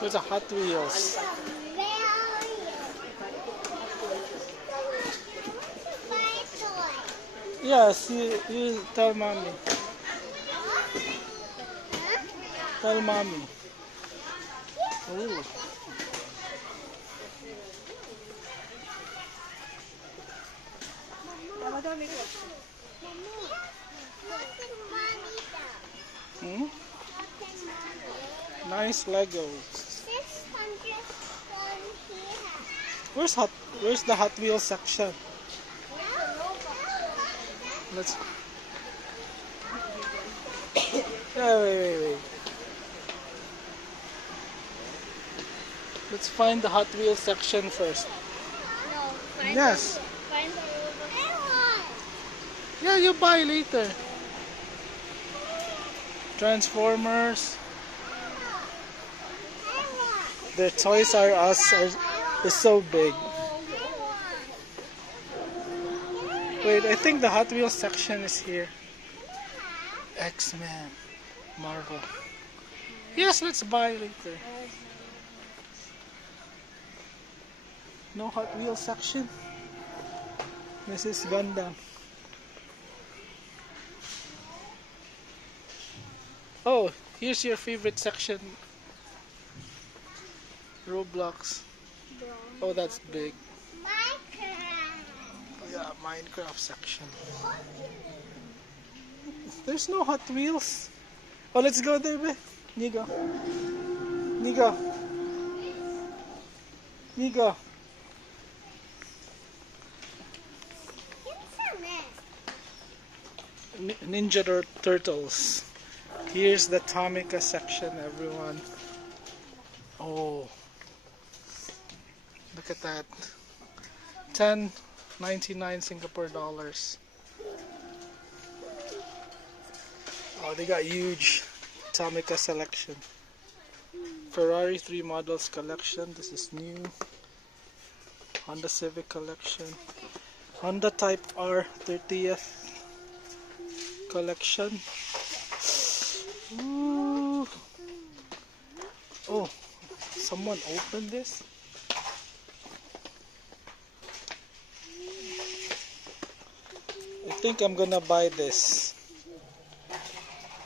There's a Hot Wheels. Yes, you tell mommy. Tell mommy. Ooh. Hmm? Nice Legos. Where's Where's the Hot Wheels section? Let's. Yeah, wait. Let's find the Hot Wheels section first. No, find Yes. Find the Yeah, you buy later. Transformers. The Toys R Us is so big. Wait, I think the Hot Wheels section is here. X-Men, Marvel. Yes, let's buy later. No Hot Wheels section. This is Gundam. Oh, here's your favorite section. Roblox. Oh, that's big. Yeah, Minecraft section. There's no Hot Wheels. Oh, let's go there, babe. Nigo. Ninja Turtles. Here's the Tomica section, everyone. Oh, look at that. 10.99 Singapore dollars. Oh, they got huge Tomica selection. Ferrari 3 models collection. This is new. Honda Civic collection. Honda Type R 30th collection. Ooh. Oh, someone opened this? I think I'm gonna buy this.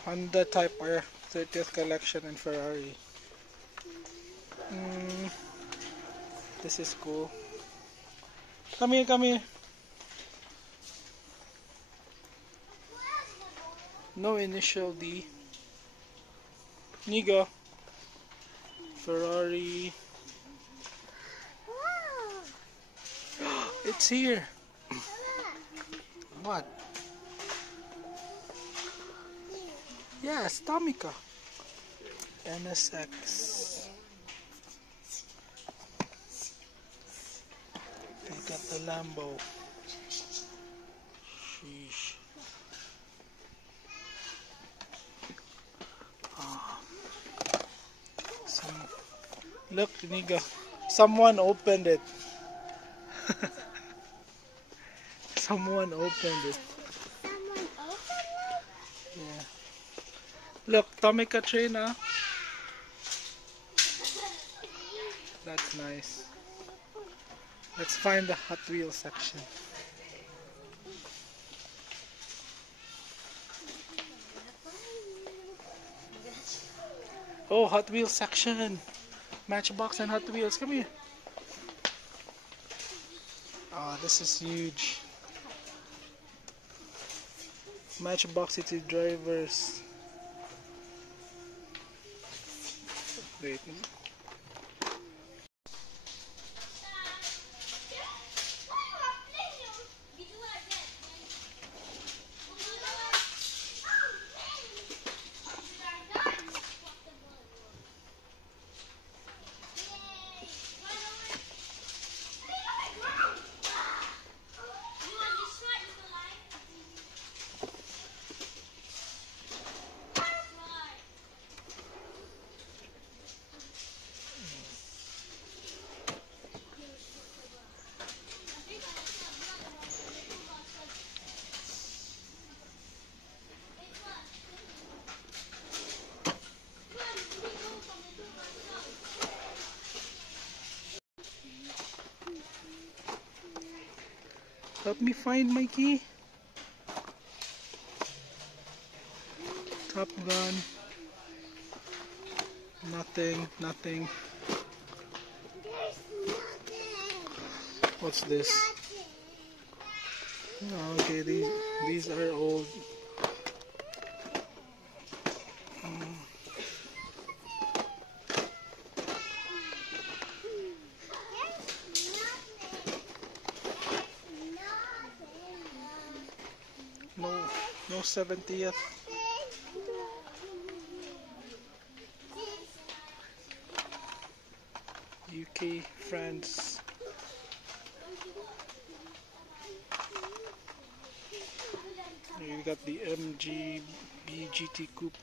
Honda Type R 30th collection and Ferrari. This is cool. Come here. No initial D. Nigo. Ferrari. It's here. What? Yes, Tomica. NSX. They got the Lambo. Sheesh. Look, Niga. Someone opened it. Someone opened it. Yeah. Look, Tomica train, ah. That's nice. Let's find the Hot Wheels section. Oh, Hot Wheels section. Matchbox and Hot Wheels. Come here. Oh, this is huge. Matchbox City Drivers. Wait. Help me find my key. Top Gun. Nothing, nothing. What's this? Oh, okay, these are old. No 70th. UK, France. You got the MGB GT Coupe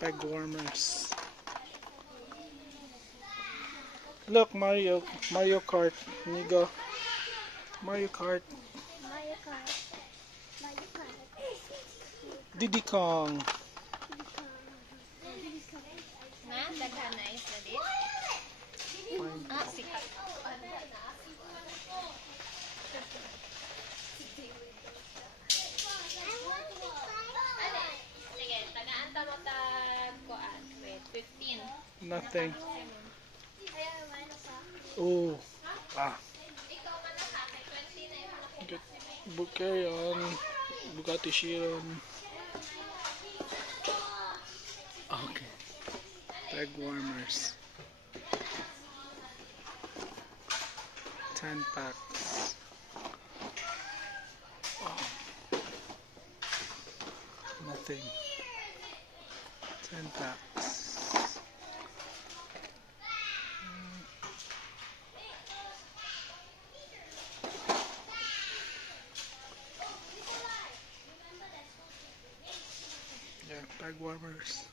peg warmers. Look, Mario Kart. Here you go. Mario Kart. Mario Kart. Mario Kart. Diddy Kong. Na, daghan na is na din. Ah, sikat. Sige, tagaan ta mo tag kuan. Wait, 15. Nothing. Oh. Ah. Ikaw man na sa akin, 20 na yung Get Carry on. Bugatti Chiron. Okay. Peg warmers. 10 packs. Oh. Nothing. 10 packs. Yeah, peg warmers.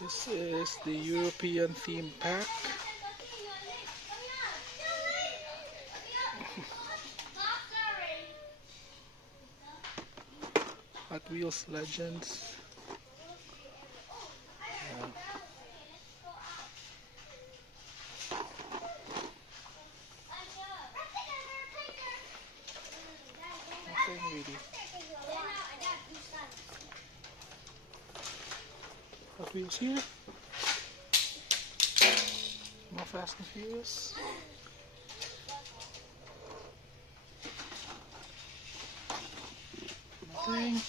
This is the European theme pack. Hot Wheels Legends. Yeah. Nothing really. Hot Wheels here. More Fast and Furious. Nothing.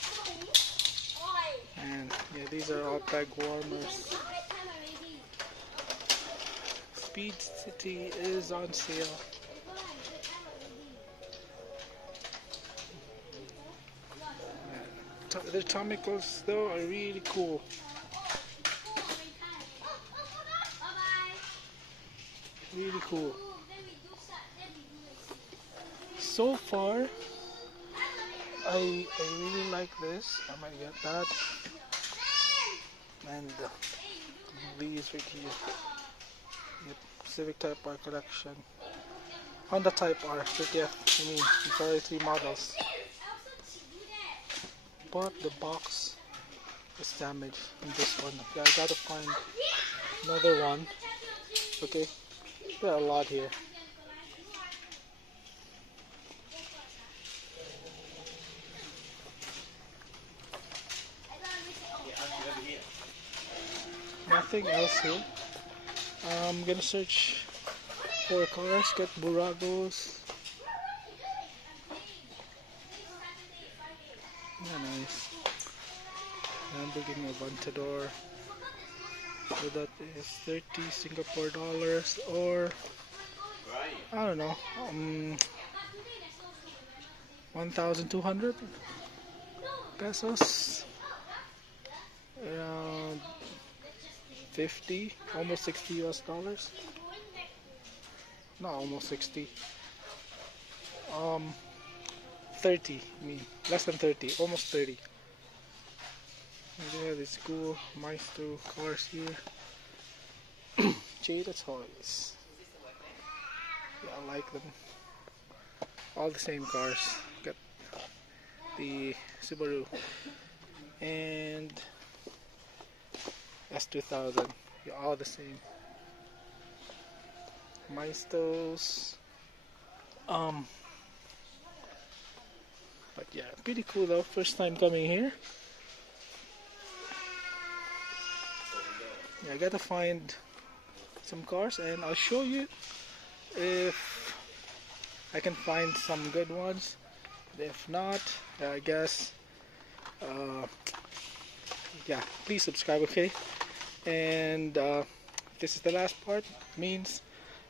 And yeah, these are all peg warmers. Speed City is on sale. The Tomicals though are really cool. Really cool. So far, I really like this. I might get that. And these right here. Yep, Civic Type R collection. Honda Type R, 30th. I mean, sorry, 3 models. But the box is damaged in this one. Yeah, I gotta find another one. Okay, there are a lot here. Nothing else here. I'm gonna search for cars, get Buragos. Yeah, nice. Lamborghini Aventador. So that is 30 Singapore dollars, or I don't know, 1,200 pesos. Around 50, almost 60 US dollars. Not almost 60. 30, I mean, less than 30, almost 30. And they have these cool Maestro cars here. Jada Toys. Yeah, I like them. All the same cars. Got the Subaru and S2000. Yeah, all the same. Maestros. Um, but yeah, pretty cool though. First time coming here. Yeah, I gotta find some cars and I'll show you if I can find some good ones. If not, I guess, yeah, please subscribe, okay? And this is the last part, means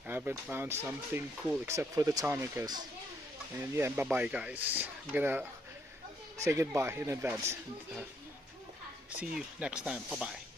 I haven't found something cool except for the Tomicas. And yeah, bye bye guys. I'm gonna say goodbye in advance. See you next time. Bye bye.